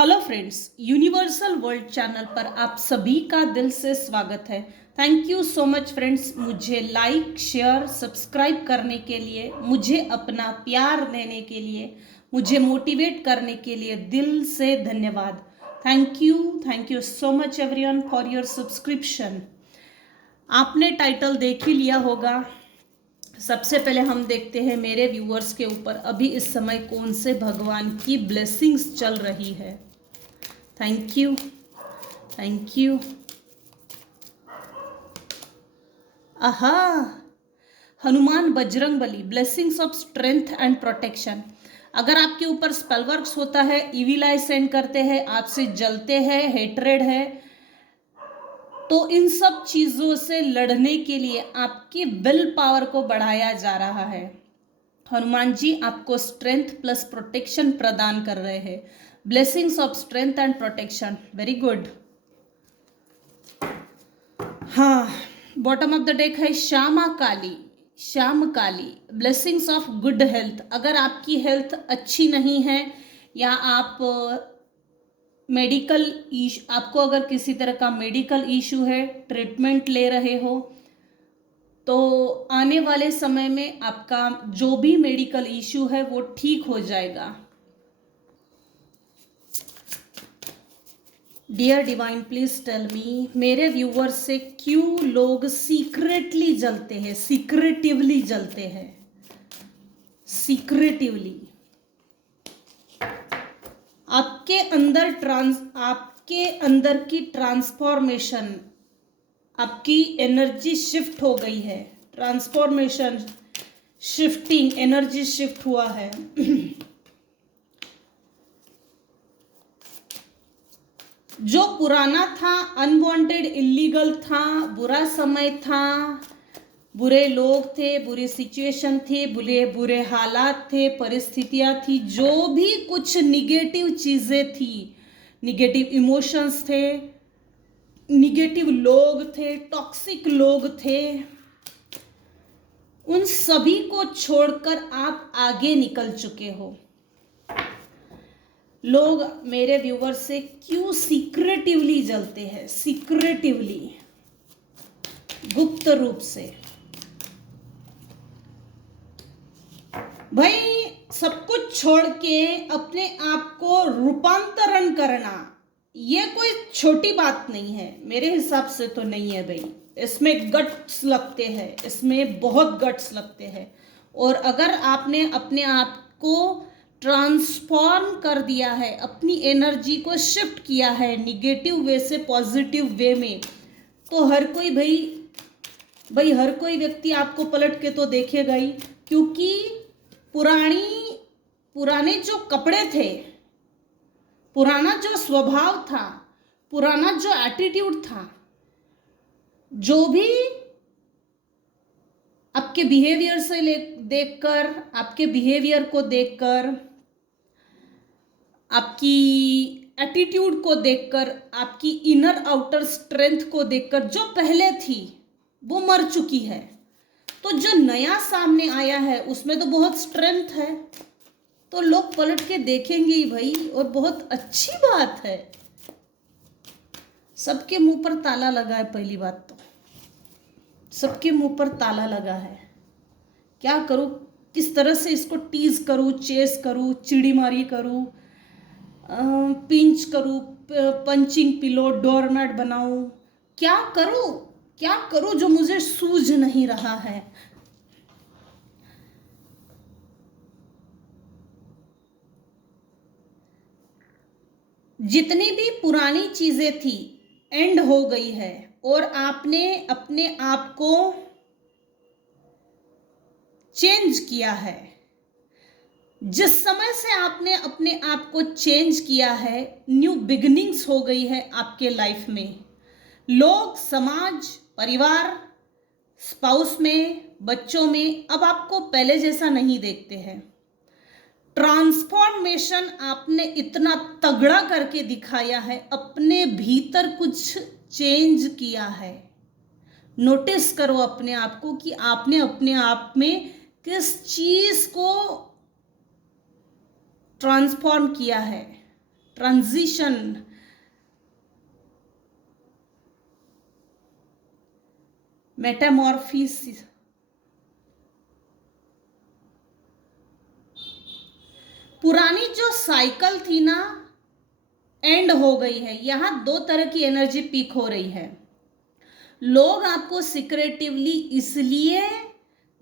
Hello friends, universal world channel पर आप सभी का दिल से स्वागत है। Thank you so much friends, मुझे लाइक शेयर सब्सक्राइब करने के लिए, मुझे अपना प्यार देने के लिए, मुझे मोटिवेट करने के लिए दिल से धन्यवाद। Thank you so much everyone for your subscription. आपने टाइटल देख ही लिया होगा। सबसे पहले हम देखते हैं मेरे व्यूअर्स के ऊपर अभी इस समय कौन से भगवान की ब्लेसिंग्स चल रही है। Thank you. आहा, Hanuman Bajrang Bali, blessings of strength and protection. अगर आपके ऊपर स्पेल वर्क्स होता है, इविल आई सेंड करते हैं, आपसे जलते हैं, हेट्रेड है, तो इन सब चीजों से लड़ने के लिए आपकी विल पावर को बढ़ाया जा रहा है। हनुमान जी आपको स्ट्रेंथ प्लस प्रोटेक्शन प्रदान कर रहे हैं। Blessings of strength and protection, very good. हाँ, बॉटम ऑफ द डेक है श्याम काली, ब्लेसिंग्स ऑफ गुड हेल्थ। अगर आपकी हेल्थ अच्छी नहीं है या आप मेडिकल इशू, आपको अगर किसी तरह का मेडिकल इशू है, ट्रीटमेंट ले रहे हो, तो आने वाले समय में आपका जो भी मेडिकल इशू है वो ठीक हो जाएगा। Dear divine, please tell me, मेरे व्यूवर्स से क्यों लोग सीक्रेटली जलते हैं, सीक्रेटिवली जलते हैं, सीक्रेटिवली। आपके अंदर की ट्रांसफॉर्मेशन, आपकी एनर्जी शिफ्ट हो गई है, ट्रांसफॉर्मेशन, शिफ्टिंग, एनर्जी शिफ्ट हुआ है। जो पुराना था, अनवांटेड, इलीगल था, बुरा समय था, बुरे लोग थे, बुरी सिचुएशन थी, बुरे हालात थे, परिस्थितियां थी, जो भी कुछ निगेटिव चीजें थी, निगेटिव इमोशंस थे, निगेटिव लोग थे, टॉक्सिक लोग थे, उन सभी को छोड़कर आप आगे निकल चुके हो। लोग मेरे व्यूवर से क्यों सीक्रेटिवली जलते हैं, सीक्रेटिवली, गुप्त रूप से। भाई, सब कुछ छोड़ के अपने आप को रूपांतरण करना, ये कोई छोटी बात नहीं है, मेरे हिसाब से तो नहीं है भाई। इसमें गट्स लगते हैं, इसमें बहुत गट्स लगते हैं। और अगर आपने अपने आप को ट्रांसफॉर्म कर दिया है, अपनी एनर्जी को शिफ्ट किया है निगेटिव वे से पॉजिटिव वे में, तो हर कोई भाई हर कोई व्यक्ति आपको पलट के तो देखेगा ही। क्योंकि पुराने जो कपड़े थे, पुराना जो स्वभाव था, पुराना जो एटीट्यूड था, जो भी आपके बिहेवियर से देखकर, आपके बिहेवियर को देखकर, आपकी एटीट्यूड को देखकर, आपकी इनर आउटर स्ट्रेंथ को देखकर, जो पहले थी वो मर चुकी है। तो जो नया सामने आया है उसमें तो बहुत स्ट्रेंथ है, तो लोग पलट के देखेंगे ही भाई, और बहुत अच्छी बात है। सबके मुंह पर ताला लगा है, पहली बात तो सबके मुंह पर ताला लगा है। क्या करूं, किस तरह से इसको टीज करूं, चेस करूं, चिड़ी मारी करूं, पिंच करूं, पंचिंग पिलो, डोरमैट बनाऊं, क्या करूं जो मुझे सूझ नहीं रहा है। जितनी भी पुरानी चीजें थी एंड हो गई है, और आपने अपने आप को चेंज किया है। जिस समय से आपने अपने आप को चेंज किया है, न्यू बिगिनिंग्स हो गई है आपके लाइफ में। लोग, समाज, परिवार, स्पाउस में, बच्चों में अब आपको पहले जैसा नहीं देखते हैं। ट्रांसफॉर्मेशन आपने इतना तगड़ा करके दिखाया है, अपने भीतर कुछ चेंज किया है। नोटिस करो अपने आप को कि आपने अपने आप में किस चीज को ट्रांसफॉर्म किया है। ट्रांजिशन, मेटामॉर्फिस, पुरानी जो साइकिल थी ना, एंड हो गई है। यहां दो तरह की एनर्जी पीक हो रही है। लोग आपको सिक्रेटिवली इसलिए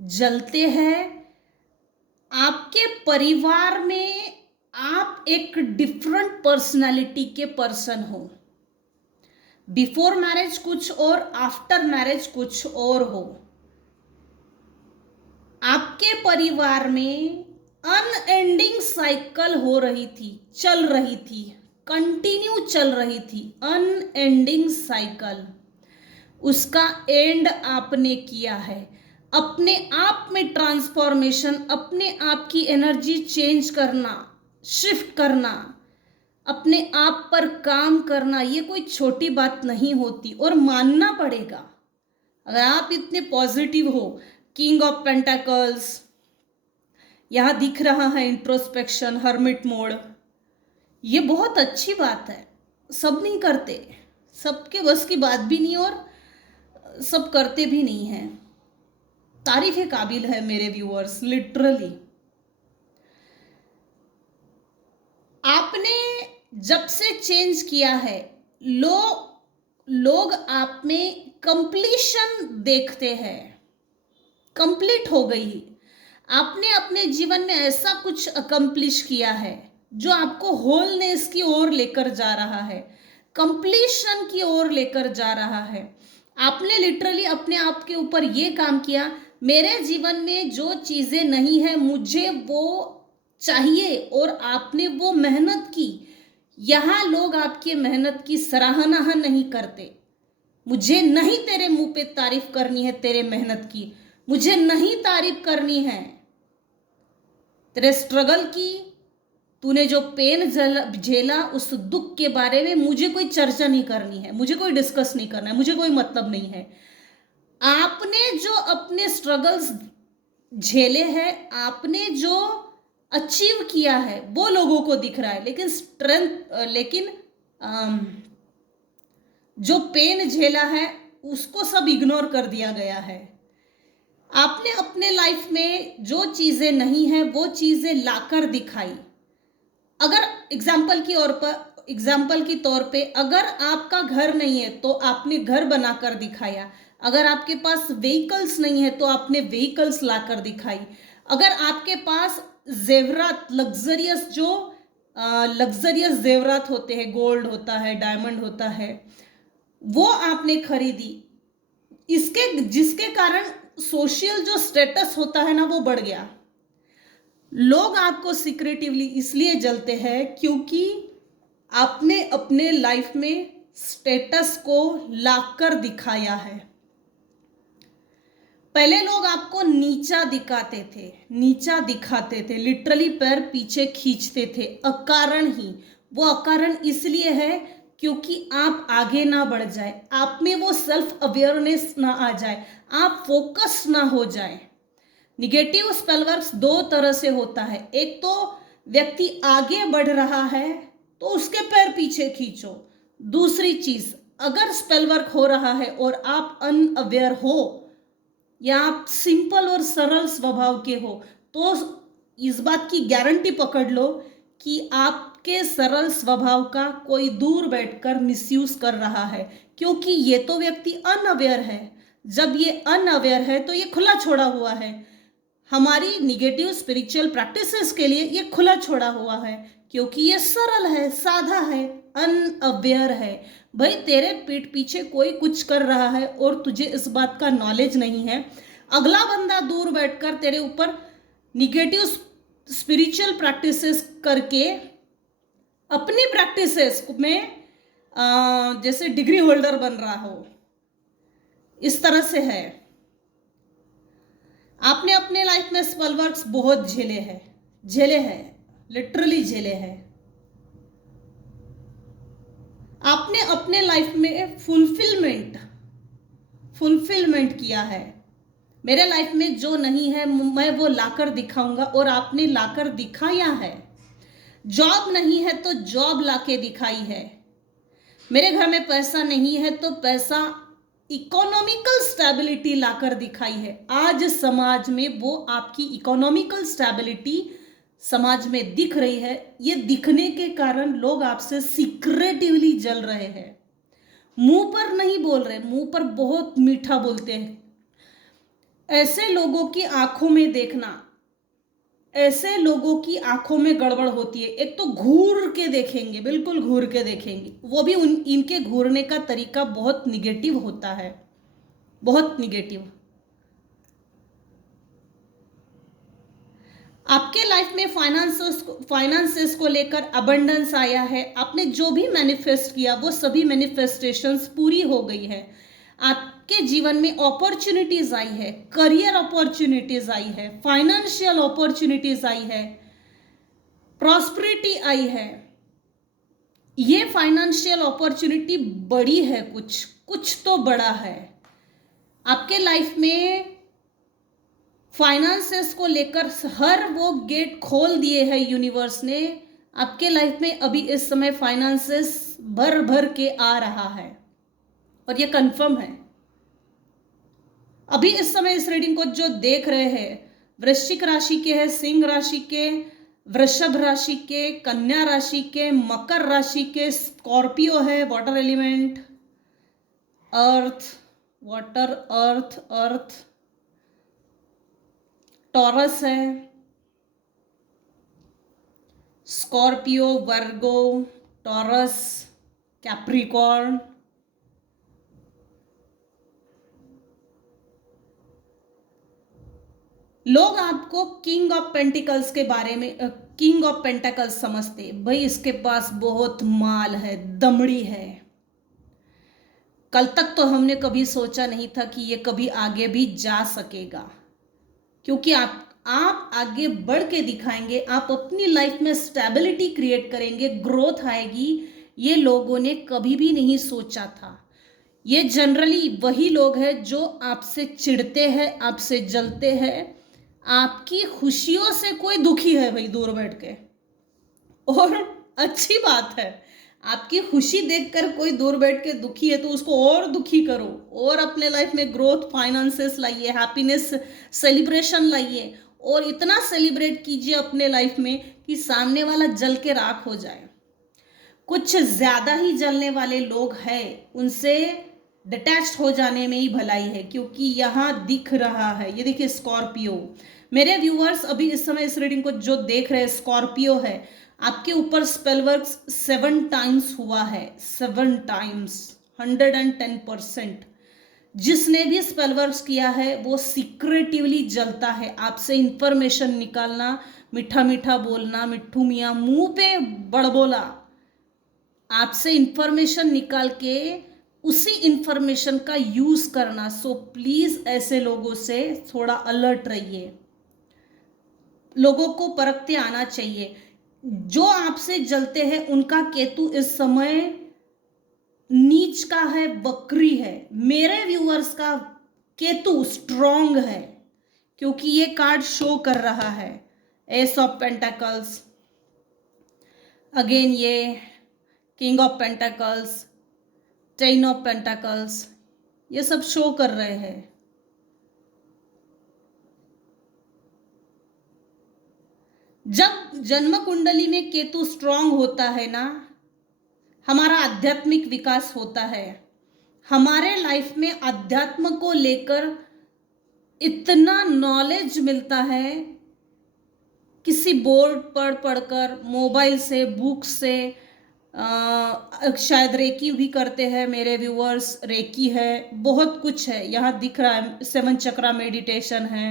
जलते हैं, आपके परिवार में आप एक डिफरेंट पर्सनालिटी के पर्सन हो। बिफोर मैरिज कुछ और, आफ्टर मैरिज कुछ और हो। आपके परिवार में अनएंडिंग साइकिल हो रही थी, चल रही थी, कंटिन्यू चल रही थी, अनएंडिंग साइकिल। उसका एंड आपने किया है। अपने आप में ट्रांसफॉर्मेशन, अपने आप की एनर्जी चेंज करना, शिफ्ट करना, अपने आप पर काम करना, ये कोई छोटी बात नहीं होती और मानना पड़ेगा। अगर आप इतने पॉजिटिव हो, किंग ऑफ पेंटाकल्स यहां दिख रहा है, इंट्रोस्पेक्शन, हर्मिट मोड, ये बहुत अच्छी बात है। सब नहीं करते, सबके बस की बात भी नहीं और सब करते भी नहीं हैं। तारीफ के काबिल है मेरे व्यूअर्स, लिटरली। आपने जब से चेंज किया है, लोग आप में कंप्लीशन देखते हैं। कंप्लीट हो गई, आपने अपने जीवन में ऐसा कुछ अकम्प्लिश किया है जो आपको होलनेस की ओर लेकर जा रहा है, कंप्लीशन की ओर लेकर जा रहा है। आपने लिटरली अपने आप के ऊपर ये काम किया, मेरे जीवन में जो चीजें नहीं है मुझे वो चाहिए, और आपने वो मेहनत की। यहां लोग आपकी मेहनत की सराहना नहीं करते। मुझे नहीं तेरे मुंह पे तारीफ करनी है तेरे मेहनत की, मुझे नहीं तारीफ करनी है तेरे स्ट्रगल की, तूने जो पेन झेला उस दुख के बारे में मुझे कोई चर्चा नहीं करनी है, मुझे कोई डिस्कस नहीं करना है, मुझे कोई मतलब नहीं है। आपने जो अपने स्ट्रगल्स झेले हैं, आपने जो अचीव किया है वो लोगों को दिख रहा है, लेकिन जो पेन झेला है उसको सब इग्नोर कर दिया गया है। आपने अपने लाइफ में जो चीजें नहीं है वो चीजें लाकर दिखाई। अगर एग्जाम्पल की तौर पे अगर आपका घर नहीं है तो आपने घर बनाकर दिखाया। अगर आपके पास व्हीकल्स नहीं है तो आपने व्हीकल्स लाकर दिखाई। अगर आपके पास जेवरात, लग्जरियस जेवरात होते हैं, गोल्ड होता है, डायमंड होता है, वो आपने खरीदी, जिसके कारण सोशल जो स्टेटस होता है ना वो बढ़ गया। लोग आपको सिक्रेटिवली इसलिए जलते हैं क्योंकि आपने अपने लाइफ में स्टेटस को लाकर दिखाया है। पहले लोग आपको नीचा दिखाते थे, लिटरली पैर पीछे खींचते थे, अकारण ही। वो अकारण इसलिए है क्योंकि आप आगे ना बढ़ जाए, आप में वो सेल्फ अवेयरनेस ना आ जाए, आप फोकस ना हो जाए। निगेटिव स्पेल वर्क्स दो तरह से होता है। एक तो व्यक्ति आगे बढ़ रहा है तो उसके पैर पीछे खींचो। दूसरी चीज, अगर स्पेल वर्क हो रहा है और आप अनअवेयर हो या आप सिंपल और सरल स्वभाव के हो तो इस बात की गारंटी पकड़ लो कि आपके सरल स्वभाव का कोई दूर बैठकर मिसयूज कर रहा है, क्योंकि ये तो व्यक्ति अनअवेयर है। जब ये अनअवेयर है तो ये खुला छोड़ा हुआ है। हमारी निगेटिव स्पिरिचुअल प्रैक्टिसेस के लिए ये खुला छोड़ा हुआ है क्योंकि ये सरल है, साधा है, अनअवेयर है। भाई तेरे पीठ पीछे कोई कुछ कर रहा है और तुझे इस बात का नॉलेज नहीं है। अगला बंदा दूर बैठकर तेरे ऊपर निगेटिव स्पिरिचुअल प्रैक्टिसेस करके अपनी प्रैक्टिसेस में जैसे डिग्री होल्डर बन रहा हो, इस तरह से है। आपने अपने लाइफ में स्पेल वर्क्स बहुत झेले हैं, लिटरली झेले हैं। आपने अपने लाइफ में फुलफिलमेंट किया है। मेरे लाइफ में जो नहीं है मैं वो लाकर दिखाऊंगा, और आपने लाकर दिखाया है। जॉब नहीं है तो जॉब लाके दिखाई है। मेरे घर में पैसा नहीं है तो पैसा इकोनॉमिकल स्टेबिलिटी लाकर दिखाई है। आज समाज में वो आपकी इकोनॉमिकल स्टेबिलिटी समाज में दिख रही है। ये दिखने के कारण लोग आपसे सीक्रेटिवली जल रहे हैं। मुंह पर नहीं बोल रहे, मुंह पर बहुत मीठा बोलते हैं। ऐसे लोगों की आंखों में देखना, ऐसे लोगों की आंखों में गड़बड़ होती है। एक तो घूर के देखेंगे, बिल्कुल घूर के देखेंगे, वो भी इनके घूरने का तरीका बहुत निगेटिव होता है, बहुत निगेटिव। आपके लाइफ में फाइनेंसेस को लेकर अबंडेंस आया है। आपने जो भी मैनिफेस्ट किया वो सभी मैनिफेस्टेशंस पूरी हो गई है। आपके जीवन में अपॉर्चुनिटीज आई है, करियर अपॉर्चुनिटीज आई है, फाइनेंशियल अपॉर्चुनिटीज आई है, प्रॉस्पेरिटी आई है। ये फाइनेंशियल अपॉर्चुनिटी बड़ी है, कुछ तो बड़ा है। आपके लाइफ में फाइनेंसेस को लेकर हर वो गेट खोल दिए हैं यूनिवर्स ने। आपके लाइफ में अभी इस समय फाइनेंसेस भर भर के आ रहा है और ये कंफर्म है। अभी इस समय इस रीडिंग को जो देख रहे हैं, वृश्चिक राशि के हैं, सिंह राशि के, वृषभ राशि के, कन्या राशि के, मकर राशि के, स्कॉर्पियो है, वाटर एलिमेंट, अर्थ, वाटर, अर्थ, अर्थ, टॉरस है, स्कॉर्पियो, वर्गो, टॉरस, कैप्रिकॉर्न। लोग आपको किंग ऑफ पेंटिकल्स के बारे में, किंग ऑफ पेंटिकल्स समझते, भाई इसके पास बहुत माल है, दमड़ी है। कल तक तो हमने कभी सोचा नहीं था कि ये कभी आगे भी जा सकेगा, क्योंकि आप आगे बढ़ के दिखाएंगे, आप अपनी लाइफ में स्टेबिलिटी क्रिएट करेंगे, ग्रोथ आएगी। ये लोगों ने कभी भी नहीं सोचा था। ये जनरली वही लोग हैं जो आपसे चिढ़ते हैं, आपसे जलते हैं। आपकी खुशियों से कोई दुखी है भाई दूर बैठ के, और अच्छी बात है। आपकी खुशी देखकर कोई दूर बैठ के दुखी है तो उसको और दुखी करो, और अपने लाइफ में ग्रोथ, फाइनेंसेस लाइए, हैप्पीनेस, सेलिब्रेशन लाइए, और इतना सेलिब्रेट कीजिए अपने लाइफ में कि सामने वाला जल के राख हो जाए। कुछ ज्यादा ही जलने वाले लोग हैं, उनसे डिटैच्ड हो जाने में ही भलाई है, क्योंकि यहाँ दिख रहा है, ये देखिए स्कॉर्पियो। मेरे व्यूअर्स अभी इस समय इस रीडिंग को जो देख रहे हैं, स्कॉर्पियो है। आपके ऊपर स्पेल वर्क 7 टाइम्स हुआ है, 7 टाइम्स, 110%। जिसने भी स्पेल वर्क किया है वो सीक्रेटिवली जलता है। आपसे इंफॉर्मेशन निकालना, मीठा मीठा बोलना, मिट्ठू मियाँ मुंह पे बड़बोला, आपसे इंफॉर्मेशन निकाल के उसी इंफॉर्मेशन का यूज करना। सो प्लीज ऐसे लोगों से थोड़ा अलर्ट रहिए। लोगों को परखते आना चाहिए। जो आपसे जलते हैं उनका केतु इस समय नीच का है, वक्री है। मेरे व्यूअर्स का केतु स्ट्रॉन्ग है, क्योंकि ये कार्ड शो कर रहा है एस ऑफ पेंटाकल्स, अगेन ये king of pentacles, 10 of pentacles, ये सब शो कर रहे हैं। जब जन्म कुंडली में केतु स्ट्रांग होता है ना, हमारा आध्यात्मिक विकास होता है। हमारे लाइफ में अध्यात्म को लेकर इतना नॉलेज मिलता है, किसी बोर्ड पढ़कर, मोबाइल से, बुक से, शायद रेकी भी करते हैं मेरे व्यूअर्स, रेकी है, बहुत कुछ है यहाँ दिख रहा है। 7 चक्रा मेडिटेशन है,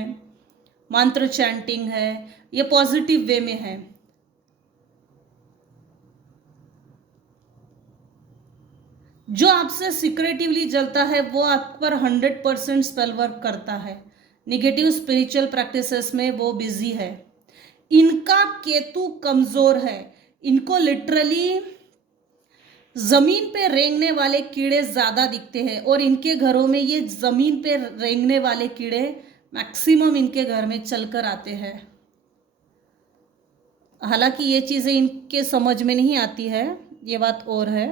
मंत्र चैंटिंग है, ये पॉजिटिव वे में है। जो आपसे सिक्रेटिवली जलता है वो आप पर 100% स्पेल वर्क करता है। निगेटिव स्पिरिचुअल प्रैक्टिसेस में वो बिजी है। इनका केतु कमजोर है। इनको लिटरली जमीन पे रेंगने वाले कीड़े ज्यादा दिखते हैं, और इनके घरों में ये जमीन पे रेंगने वाले कीड़े मैक्सिमम इनके घर में चलकर आते हैं। हालांकि ये चीज़ें इनके समझ में नहीं आती है, ये बात और है।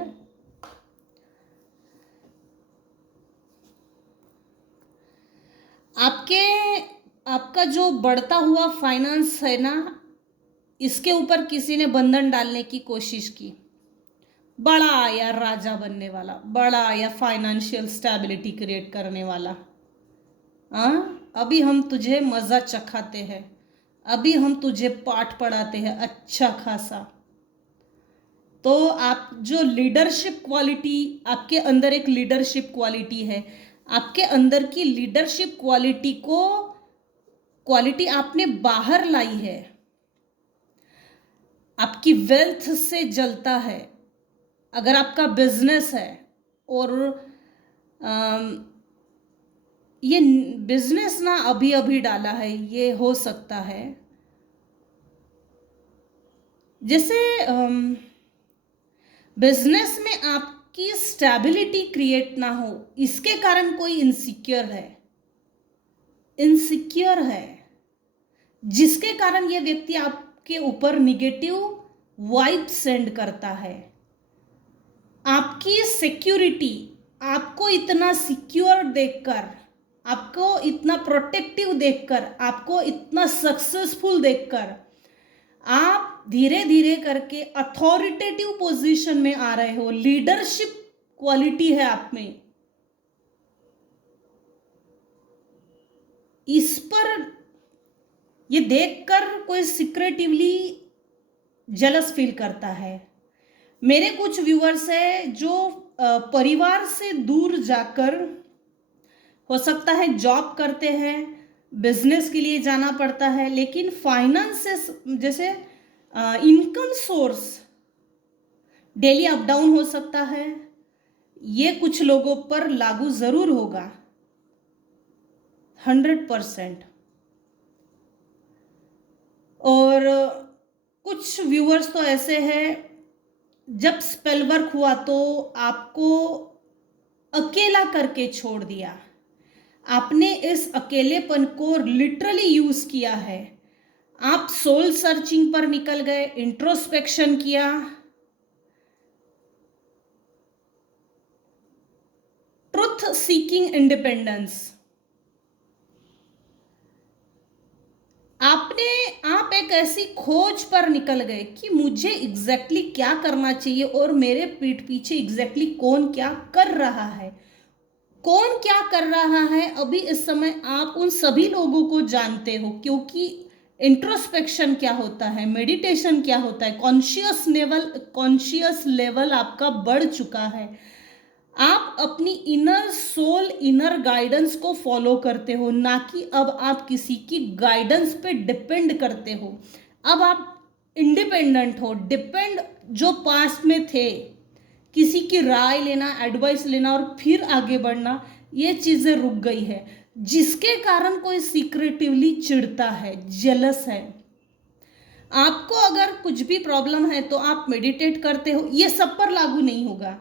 आपके आपका जो बढ़ता हुआ फाइनेंस है ना, इसके ऊपर किसी ने बंधन डालने की कोशिश की। बड़ा आया राजा बनने वाला, बड़ा आया फाइनेंशियल स्टेबिलिटी क्रिएट करने वाला। हाँ, अभी हम तुझे मज़ा चखाते हैं, अभी हम तुझे पाठ पढ़ाते हैं अच्छा खासा। तो आप जो लीडरशिप क्वालिटी, आपके अंदर एक लीडरशिप क्वालिटी है, आपके अंदर की लीडरशिप क्वालिटी आपने बाहर लाई है, आपकी वेल्थ से जलता है। अगर आपका बिजनेस है और ये बिजनेस ना अभी अभी डाला है, ये हो सकता है जैसे बिजनेस में आपकी स्टेबिलिटी क्रिएट ना हो, इसके कारण कोई इनसिक्योर है, जिसके कारण ये व्यक्ति आपके ऊपर निगेटिव वाइब सेंड करता है। आपकी सिक्योरिटी, आपको इतना सिक्योर देखकर, आपको इतना प्रोटेक्टिव देखकर, आपको इतना सक्सेसफुल देखकर आप धीरे धीरे करके अथॉरिटेटिव पोजीशन में आ रहे हो। लीडरशिप क्वालिटी है आप में। इस पर ये देखकर कोई सीक्रेटिवली जेलस फील करता है। मेरे कुछ व्यूअर्स है जो परिवार से दूर जाकर, हो सकता है जॉब करते हैं, बिजनेस के लिए जाना पड़ता है, लेकिन फाइनेंसेस जैसे income source daily up down हो सकता है। ये कुछ लोगों पर लागू जरूर होगा 100%। और कुछ व्यूअर्स तो ऐसे हैं, जब स्पेल वर्क हुआ तो आपको अकेला करके छोड़ दिया। आपने इस अकेलेपन को लिटरली यूज किया है। आप सोल सर्चिंग पर निकल गए, इंट्रोस्पेक्शन किया, ट्रुथ सीकिंग इंडिपेंडेंस। आप एक ऐसी खोज पर निकल गए कि मुझे एग्जैक्टली क्या करना चाहिए और मेरे पीठ पीछे एग्जैक्टली कौन क्या कर रहा है। कौन क्या कर रहा है अभी इस समय आप उन सभी लोगों को जानते हो, क्योंकि इंट्रोस्पेक्शन क्या होता है, मेडिटेशन क्या होता है, कॉन्शियस लेवल आपका बढ़ चुका है। आप अपनी इनर सोल, इनर गाइडेंस को फॉलो करते हो, ना कि अब आप किसी की गाइडेंस पे डिपेंड करते हो। अब आप इंडिपेंडेंट हो। डिपेंड जो पास्ट में थे, किसी की राय लेना, एडवाइस लेना और फिर आगे बढ़ना, ये चीज़ें रुक गई है, जिसके कारण कोई सीक्रेटिवली चिढ़ता है, जेलस है। आपको अगर कुछ भी प्रॉब्लम है तो आप मेडिटेट करते हो, ये सब पर लागू नहीं होगा।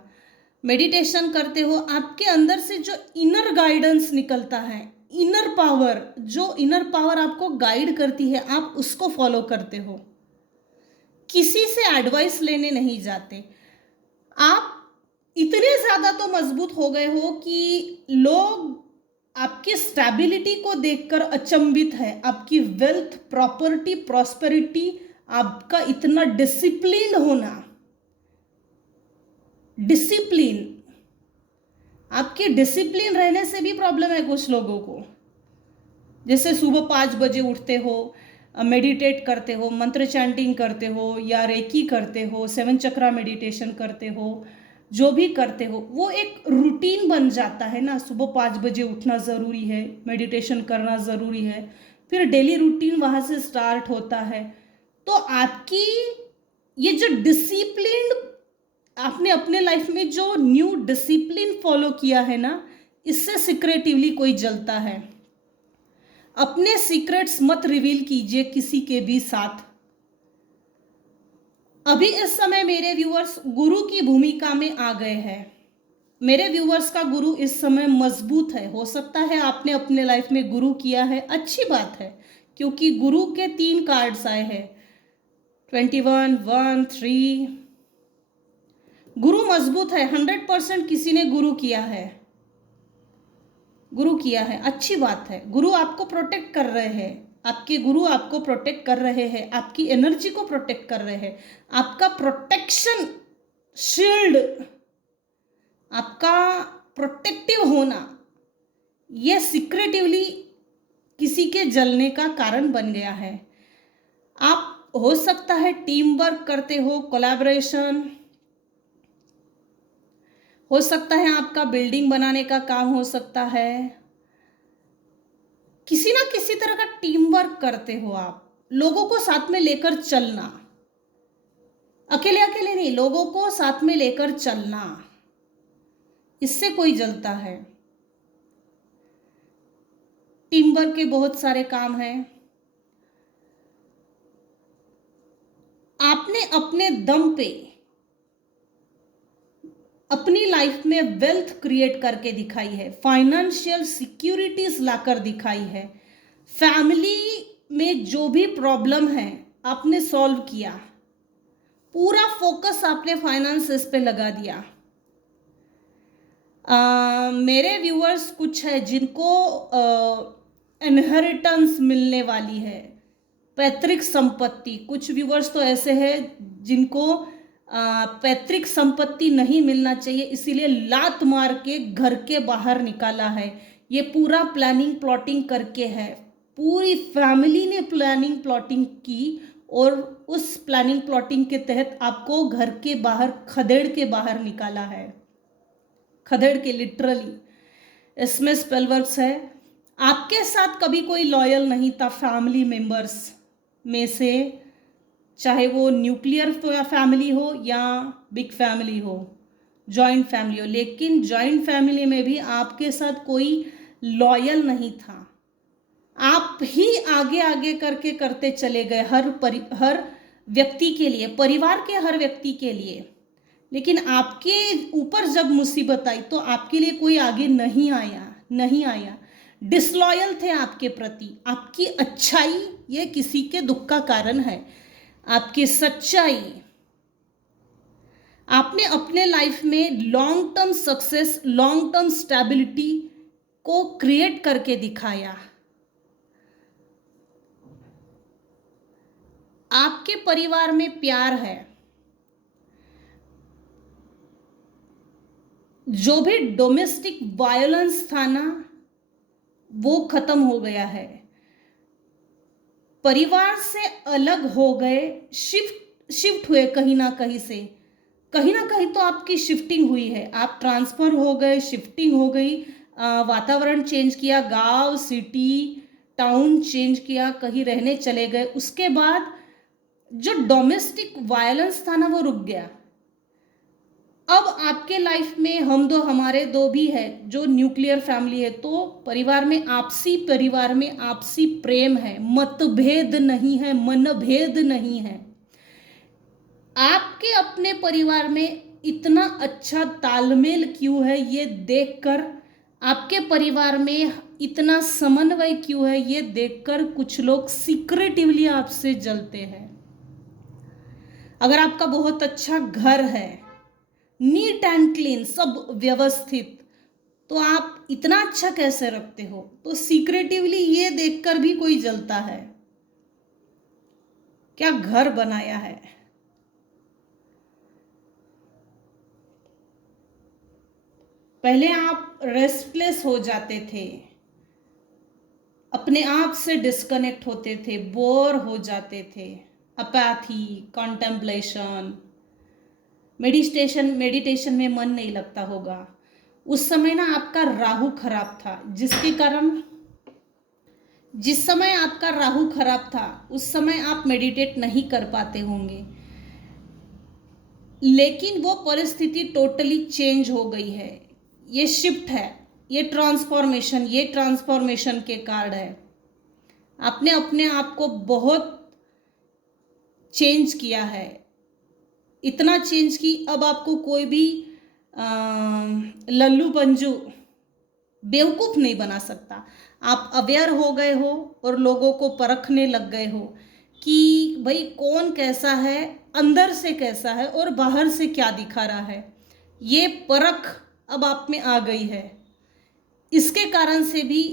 मेडिटेशन करते हो, आपके अंदर से जो इनर गाइडेंस निकलता है, इनर पावर आपको गाइड करती है, आप उसको फॉलो करते हो, किसी से एडवाइस लेने नहीं जाते। आप इतने ज़्यादा तो मजबूत हो गए हो कि लोग आपकी स्टेबिलिटी को देखकर अचंभित है। आपकी वेल्थ, प्रॉपर्टी, प्रॉस्पेरिटी, आपका इतना डिसिप्लिन होना, डिसिप्लिन, आपके डिसिप्लिन रहने से भी प्रॉब्लम है कुछ लोगों को। जैसे सुबह 5 बजे उठते हो, मेडिटेट करते हो, मंत्र चैंटिंग करते हो, या रेकी करते हो, 7 चक्रा मेडिटेशन करते हो, जो भी करते हो वो एक रूटीन बन जाता है ना। सुबह 5 बजे उठना ज़रूरी है, मेडिटेशन करना ज़रूरी है, फिर डेली रूटीन वहाँ से स्टार्ट होता है। तो आपकी ये जो डिसिप्लिन, आपने अपने लाइफ में जो न्यू डिसिप्लिन फॉलो किया है ना, इससे सीक्रेटिवली कोई जलता है। अपने सीक्रेट्स मत रिवील कीजिए किसी के भी साथ। अभी इस समय मेरे व्यूअर्स गुरु की भूमिका में आ गए हैं। मेरे व्यूअर्स का गुरु इस समय मजबूत है। हो सकता है आपने अपने लाइफ में गुरु किया है, अच्छी बात है, क्योंकि गुरु के 3 कार्ड्स आए हैं, 21, 1, 3। गुरु मजबूत है, 100% किसी ने गुरु किया है, गुरु किया है, अच्छी बात है। गुरु आपको प्रोटेक्ट कर रहे हैं, आपके गुरु आपको प्रोटेक्ट कर रहे हैं, आपकी एनर्जी को प्रोटेक्ट कर रहे हैं। आपका प्रोटेक्शन शील्ड, आपका प्रोटेक्टिव होना, यह सीक्रेटिवली किसी के जलने का कारण बन गया है। आप हो सकता है टीम वर्क करते हो, कोलैबोरेशन हो सकता है, आपका बिल्डिंग बनाने का काम हो सकता है, किसी ना किसी तरह का टीम वर्क करते हो आप। लोगों को साथ में लेकर चलना, अकेले अकेले नहीं, लोगों को साथ में लेकर चलना, इससे कोई जलता है। टीम वर्क के बहुत सारे काम हैं। आपने अपने दम पे अपनी लाइफ में वेल्थ क्रिएट करके दिखाई है, फाइनेंशियल सिक्योरिटीज लाकर दिखाई है। फैमिली में जो भी प्रॉब्लम है आपने सॉल्व किया, पूरा फोकस आपने फाइनेंसेस पे लगा दिया। मेरे व्यूअर्स कुछ है जिनको इनहेरिटेंस मिलने वाली है, पैतृक संपत्ति। कुछ व्यूअर्स तो ऐसे हैं जिनको पैतृक संपत्ति नहीं मिलना चाहिए, इसीलिए लात मार के घर के बाहर निकाला है। ये पूरा प्लानिंग प्लॉटिंग करके है, पूरी फैमिली ने प्लानिंग प्लॉटिंग की और उस प्लानिंग प्लॉटिंग के तहत आपको घर के बाहर, खदेड़ के बाहर निकाला है, खदेड़ के लिटरली। इसमें स्पेल वर्क्स है। आपके साथ कभी कोई लॉयल नहीं था फैमिली मेंबर्स में से, चाहे वो न्यूक्लियर फैमिली हो या बिग फैमिली हो, जॉइंट फैमिली हो, लेकिन जॉइंट फैमिली में भी आपके साथ कोई लॉयल नहीं था। आप ही आगे आगे करके करते चले गए हर व्यक्ति के लिए, परिवार के हर व्यक्ति के लिए, लेकिन आपके ऊपर जब मुसीबत आई तो आपके लिए कोई आगे नहीं आया। डिसलॉयल थे आपके प्रति। आपकी अच्छाई ये किसी के दुख का कारण है, आपकी सच्चाई। आपने अपने लाइफ में long term success, long term stability को क्रिएट करके दिखाया। आपके परिवार में प्यार है, जो भी डोमेस्टिक वायलेंस था ना, वो खत्म हो गया है। परिवार से अलग हो गए, शिफ्ट हुए कहीं ना कहीं तो आपकी शिफ्टिंग हुई है। आप ट्रांसफर हो गए, शिफ्टिंग हो गई, वातावरण चेंज किया, गांव, सिटी, टाउन चेंज किया, कहीं रहने चले गए। उसके बाद जो डोमेस्टिक वायलेंस था ना, वो रुक गया। अब आपके लाइफ में हम दो, हमारे दो भी है, जो न्यूक्लियर फैमिली है, तो परिवार में आपसी प्रेम है, मतभेद नहीं है, मनभेद नहीं है। आपके अपने परिवार में इतना अच्छा तालमेल क्यों है ये देखकर, आपके परिवार में इतना समन्वय क्यों है ये देखकर कुछ लोग सीक्रेटिवली आपसे जलते हैं। अगर आपका बहुत अच्छा घर है, नीट एंड क्लीन, सब व्यवस्थित, तो आप इतना अच्छा कैसे रखते हो? तो सीक्रेटिवली ये देखकर भी कोई जलता है। क्या घर बनाया है। पहले आप रेस्टलेस हो जाते थे, अपने आप से डिस्कनेक्ट होते थे, बोर हो जाते थे, अपैथी, कॉन्टेम्पलेशन, मेडिटेशन में मन नहीं लगता होगा। उस समय ना आपका राहु खराब था, जिस समय आपका राहु खराब था उस समय आप मेडिटेट नहीं कर पाते होंगे, लेकिन वो परिस्थिति टोटली चेंज हो गई है। ये शिफ्ट है, ये ट्रांसफॉर्मेशन के कारण है। आपने अपने आप को बहुत चेंज किया है, इतना चेंज कि अब आपको कोई भी लल्लू पंजू, बेवकूफ़ नहीं बना सकता। आप अवेयर हो गए हो और लोगों को परखने लग गए हो कि भाई कौन कैसा है, अंदर से कैसा है और बाहर से क्या दिखा रहा है, ये परख अब आप में आ गई है। इसके कारण से भी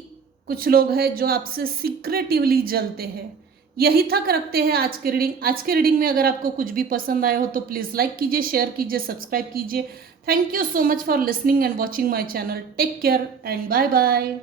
कुछ लोग हैं जो आपसे सीक्रेटिवली जलते हैं। यही तक रखते हैं आज के रीडिंग में अगर आपको कुछ भी पसंद आया हो तो प्लीज़ लाइक कीजिए, शेयर कीजिए, सब्सक्राइब कीजिए। Thank you so much for listening and watching my channel. Take care and bye bye.